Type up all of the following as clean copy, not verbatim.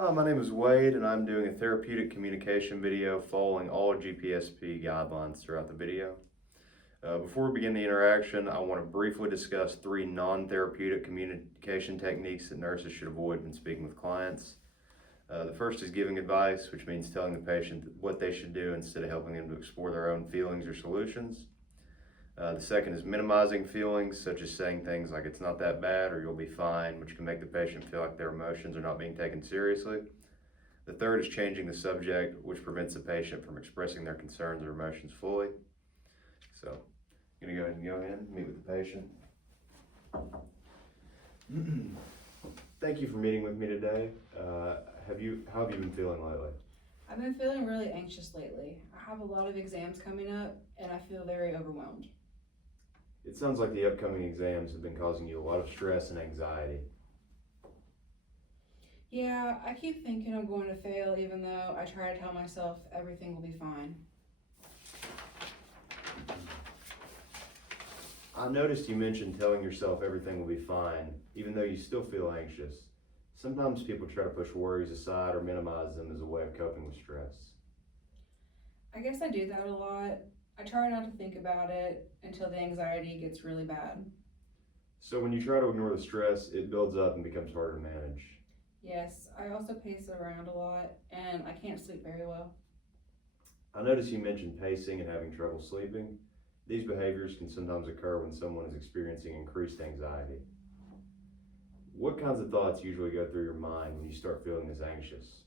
Hi, my name is Wade, and I'm doing a therapeutic communication video following all GPSP guidelines throughout the video. Before we begin the interaction, I want to briefly discuss 3 non-therapeutic communication techniques that nurses should avoid when speaking with clients. The first is giving advice, which means telling the patient what they should do instead of helping them to explore their own feelings or solutions. The second is minimizing feelings, such as saying things like "it's not that bad" or "you'll be fine," which can make the patient feel like their emotions are not being taken seriously. The third is changing the subject, which prevents the patient from expressing their concerns or emotions fully. So, I'm going to go ahead and meet with the patient. Thank you for meeting with me today. How have you been feeling lately? I've been feeling really anxious lately. I have a lot of exams coming up and I feel very overwhelmed. It sounds like the upcoming exams have been causing you a lot of stress and anxiety. Yeah, I keep thinking I'm going to fail even though I try to tell myself everything will be fine. I noticed you mentioned telling yourself everything will be fine, even though you still feel anxious. Sometimes people try to push worries aside or minimize them as a way of coping with stress. I guess I do that a lot. I try not to think about it until the anxiety gets really bad. So when you try to ignore the stress, it builds up and becomes harder to manage. Yes, I also pace around a lot and I can't sleep very well. I noticed you mentioned pacing and having trouble sleeping. These behaviors can sometimes occur when someone is experiencing increased anxiety. What kinds of thoughts usually go through your mind when you start feeling this anxious?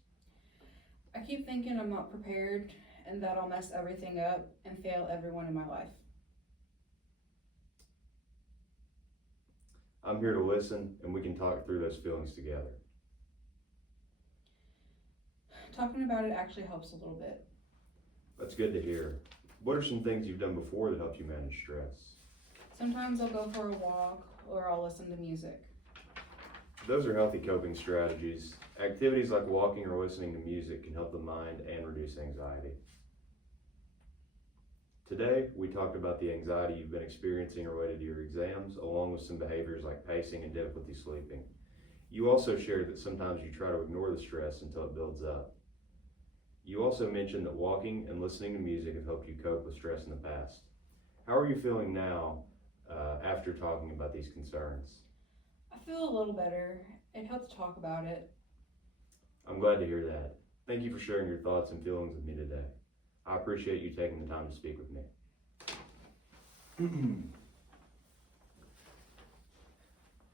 I keep thinking I'm not prepared and that I'll mess everything up and fail everyone in my life. I'm here to listen, and we can talk through those feelings together. Talking about it actually helps a little bit. That's good to hear. What are some things you've done before that helped you manage stress? Sometimes I'll go for a walk or I'll listen to music. Those are healthy coping strategies. Activities like walking or listening to music can help the mind and reduce anxiety. Today, we talked about the anxiety you've been experiencing related to your exams, along with some behaviors like pacing and difficulty sleeping. You also shared that sometimes you try to ignore the stress until it builds up. You also mentioned that walking and listening to music have helped you cope with stress in the past. How are you feeling now after talking about these concerns? I feel a little better. It helps talk about it. I'm glad to hear that. Thank you for sharing your thoughts and feelings with me today. I appreciate you taking the time to speak with me.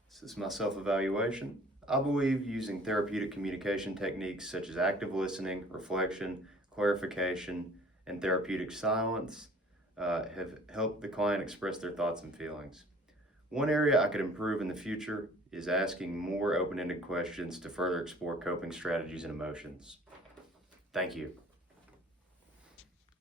This is my self-evaluation. I believe using therapeutic communication techniques such as active listening, reflection, clarification, and therapeutic silence have helped the client express their thoughts and feelings. One area I could improve in the future is asking more open-ended questions to further explore coping strategies and emotions. Thank you.